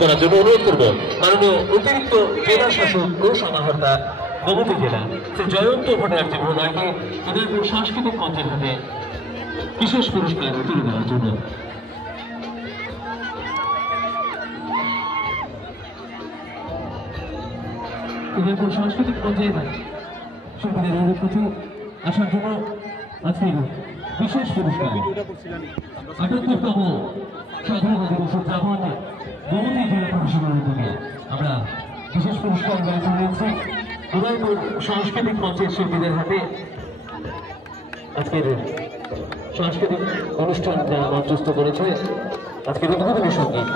করার জন্য অনুরোধ করবো মাননীয় অতিরিক্ত জেলা শাসক ও সমাহর্তা গোমতী জেলা শ্রী জয়ন্ত ভট্টাচার্য মহোদয়কে উদয়পুর সাংস্কৃতিক মঞ্চের হাতে বিশেষ পুরস্কার তুলে দেওয়ার জন্য। উদয়পুর সাংস্কৃতিক মঞ্চের শিল্পীদের অনুরোধ করছি আসার জন্য আজকের বিশেষ পুরস্কার ৭৮তম স্বাধীনতা দিবস উদযাপন গোমতী জেলা প্রশাসনের উদ্যোগে আমরা বিশেষ পুরস্কার ব্যবস্থা নিয়েছি উদয়পুর সাংস্কৃতিক মঞ্চের শিল্পীদের হাতে। আজকের সাংস্কৃতিক অনুষ্ঠান যারা মঞ্চস্থ করেছে আজকের উদ্বোধনী সঙ্গীত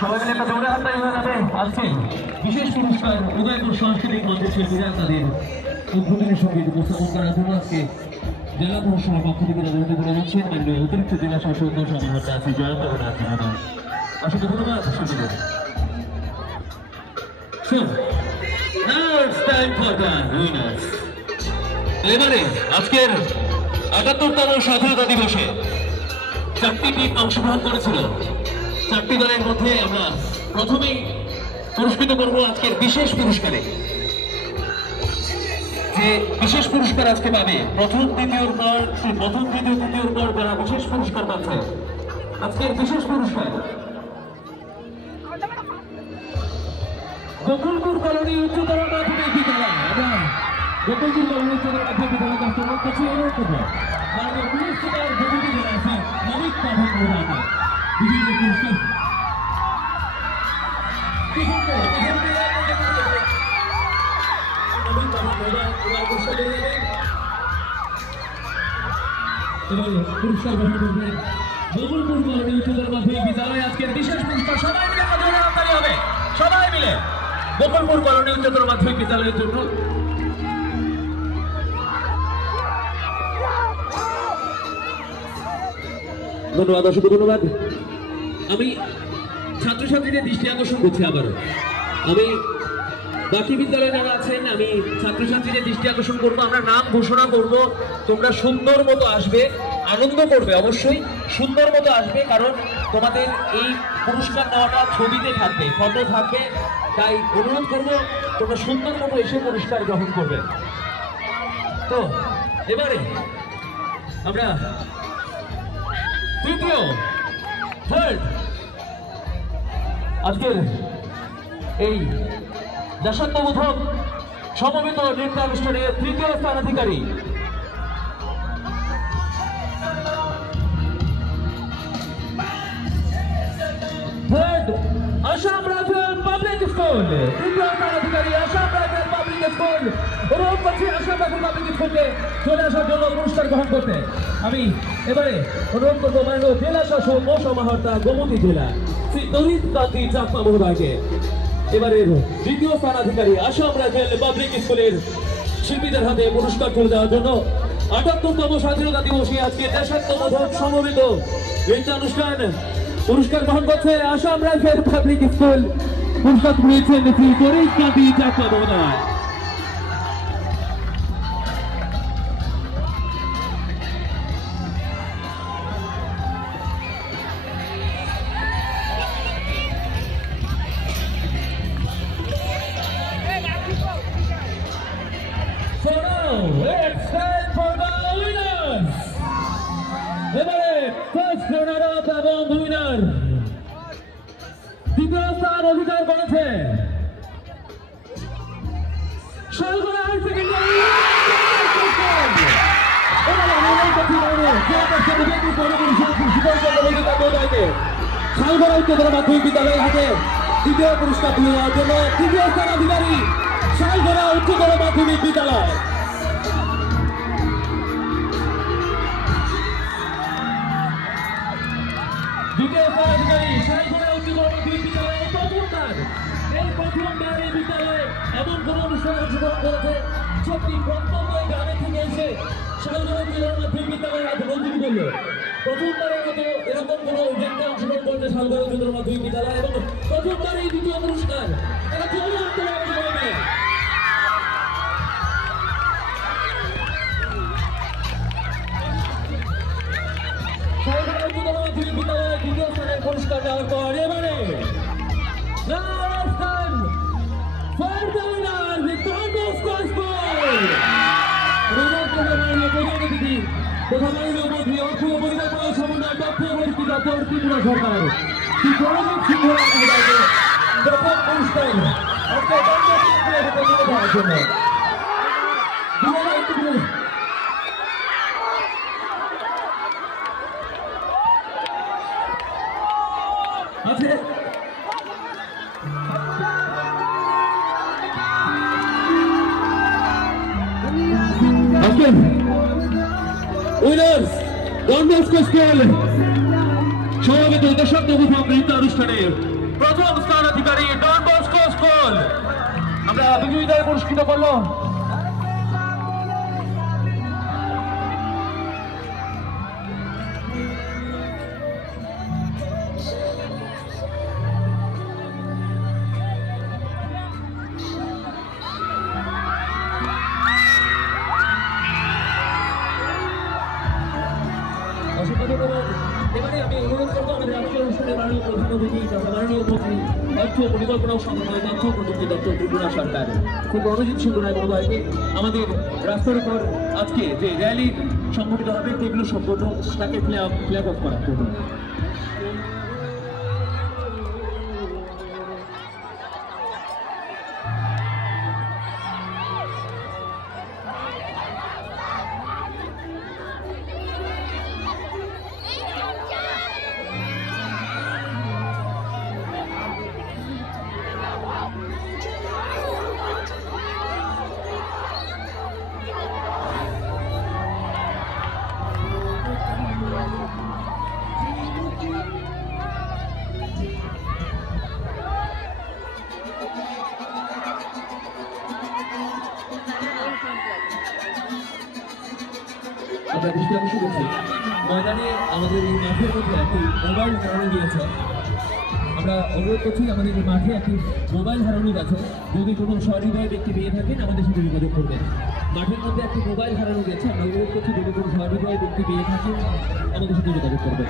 সবাই মিলে একটা জোরে হাততালি হয়ে যাবে। আজকে বিশেষ পুরস্কার উদয়পুর সাংস্কৃতিক মঞ্চের শিল্পীরা তাদের উদ্বোধনী সঙ্গীত উপস্থাপন করার জন্য আজকে জেলা প্রশাসনের পক্ষ থেকে অনুরোধ করে যাচ্ছেন মাননীয় অতিরিক্ত জেলা শাসক ও সমাহর্তা শ্রী জয়ন্ত ভট্টাচার্য মহোদয়। অসংখ্য ধন্যবাদ শিল্পীদের। এবারে আজকের ৭৮তম স্বাধীনতা দিবসে ৪টি টিম অংশগ্রহণ করেছিল। ৪টি দলের মধ্যে আমরা প্রথমেই পুরস্কৃত করব আজকের বিশেষ পুরস্কারে। যে বিশেষ পুরস্কার আজকে পাবে প্রথম দ্বিতীয়র তৃতীয়র পর যারা বিশেষ পুরস্কার পাচ্ছে আজকের বিশেষ পুরস্কার গোকুলপুর কলোনি উচ্চতর মাধ্যমিক বিদ্যালয়। আমরা গোকুলপুর কলোনি উচ্চতর মাধ্যমিক বিদ্যালয় কাস্টমার কাছে অনুরোধ করবো মাননীয় পুলিশ সুপার গোমতী জেলা স্যার নবীন পাঠক মহোদয়কে বিভিন্ন পুরস্কার পুরস্কার গ্রহণ করবেন গোকুলপুর কলোনি উচ্চতর মাধ্যমিক বিদ্যালয়। আজকের বিশেষ পুরস্কার সবাই মিলে হাততালি হবে, সবাই মিলে গোকুলপুর কলোনি উচ্চতর মাধ্যমিক বিদ্যালয়ের জন্য। ধন্যবাদ, অসংখ্য ধন্যবাদ। আমি ছাত্রছাত্রীদের দৃষ্টি আকর্ষণ করছি আবারও। আমি বাকি বিদ্যালয়ে যারা আছেন আমি ছাত্রছাত্রীদের দৃষ্টি আকর্ষণ করবো। আমরা নাম ঘোষণা করব, তোমরা সুন্দর মতো আসবে, আনন্দ করবে, অবশ্যই সুন্দর মতো আসবে, কারণ তোমাদের এই পুরস্কার নেওয়াটা ছবিতে থাকবে, ফটো থাকবে, তাই অনুরোধ করবো তোমরা সুন্দর মতো এসে পুরস্কার গ্রহণ করবে। তো এবারে আমরা তৃতীয় আজকের এই দেশাত্মবোধক সমবেত নৃত্যানুষ্ঠানে তৃতীয় স্থানাধিকারী আসাম রাইফেল পাবলিক স্কুল। তৃতীয় স্থানাধিকারী আসাম রাইফেল পাবলিক স্কুল। অনুরোধ করছি আসাম রাইফেল পাবলিক স্কুলকে চলে আসার জন্য পুরস্কার গ্রহণ করতে। আমি এবারে অনুরোধ করবো মাননীয় জেলা শাসক ও সমাহর্তা গোমতী জেলা শ্রী তরিৎ কান্তি চাকমা মহোদয়কে এবারের দ্বিতীয় স্থানাধিকারী আসাম রাইফেল পাবলিক স্কুলের শিল্পীদের হাতে পুরস্কার তুলে দেওয়ার জন্য ৭৮তম স্বাধীনতা দিবসে আজকে দেশাত্মবোধক সমবেত নৃত্যানুষ্ঠান পুরস্কার গ্রহণ করছে আসাম রাইফেল পাবলিক স্কুল। পুরস্কার পেয়েছেন শ্রী তরিৎ কান্তি চাকমা মহোদয়। দ্বিতীয় স্থান অধিকার করেছে শালগড়া হাই সেকেন্ডারি শালগড়া উচ্চতর মাধ্যমিক বিদ্যালয়ের হাতে দ্বিতীয় পুরস্কার তুলে দেওয়ার জন্য তৃতীয় স্থানাধিকারী শালগড়া উচ্চতর মাধ্যমিক বিদ্যালয়। দ্বিতীয় স্থানাধিকারী শালগড়া উচ্চতর মাধ্যমিক বিদ্যালয়। প্রথমবার এই বিদ্যালয়ে এমন কোন অনুষ্ঠানে অংশগ্রহণ করেছে সত্যি প্রত্যন্ত গ্রামে থেকে এসে শালগড়া উচ্চতর মাধ্যমিক বিদ্যালয়ের হাতে বন্ধু করলো। প্রথমবারের মতো এরকম কোন ইভেন্টে অংশগ্রহণ করেছে শালগড়া উচ্চতর মাধ্যমিক বিদ্যালয় এবং প্রথমবার এই দ্বিতীয় পুরস্কার। এটা চলে আসতে হবে। পুরস্কার নেওয়ার পর এবারে আছে উইনার্স ডন বস্কো স্কুল সমাবেত দেশাত্মবোধক নৃত্য অনুষ্ঠানের প্রথম স্থানাধিকারী ডন বস্কো স্কুল আমরা বিজয়ীদের পুরস্কৃত করলো। এবারে আমি অনুরোধ করবো আমাদের রাষ্ট্রীয় অনুষ্ঠানের মাননীয় প্রধান অতিথি মাননীয় মন্ত্রী অর্থ পরিকল্পনা ও সমন্বয় তথ্য প্রযুক্তি দপ্তর ত্রিপুরা সরকার খুব রণজিৎ সিংহ রায় মহোদয়কে আমাদের রাস্তার উপর আজকে যে র্যালি সংগঠিত হবে সেগুলো সম্পূর্ণ তাকে ফ্ল্যাগ অফ করা হবে। আমরা দৃষ্টি আকর্ষণ করছি ময়দানে আমাদের এই মাঠের মধ্যে একটি মোবাইল হারানো গিয়েছে। আমরা অনুরোধ করছি আমাদের এই মাঠে একটি মোবাইল হারানো গেছে, যদি কোনো সহৃদয় ব্যক্তি পেয়ে থাকেন আমাদের সাথে যোগাযোগ করবেন। মাঠের মধ্যে একটি মোবাইল হারানো গেছে, আমরা অনুরোধ করছি যদি কোনো সহৃদয় ব্যক্তি পেয়ে থাকেন আমাদের সাথে যোগাযোগ করবেন।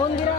মন্দিরা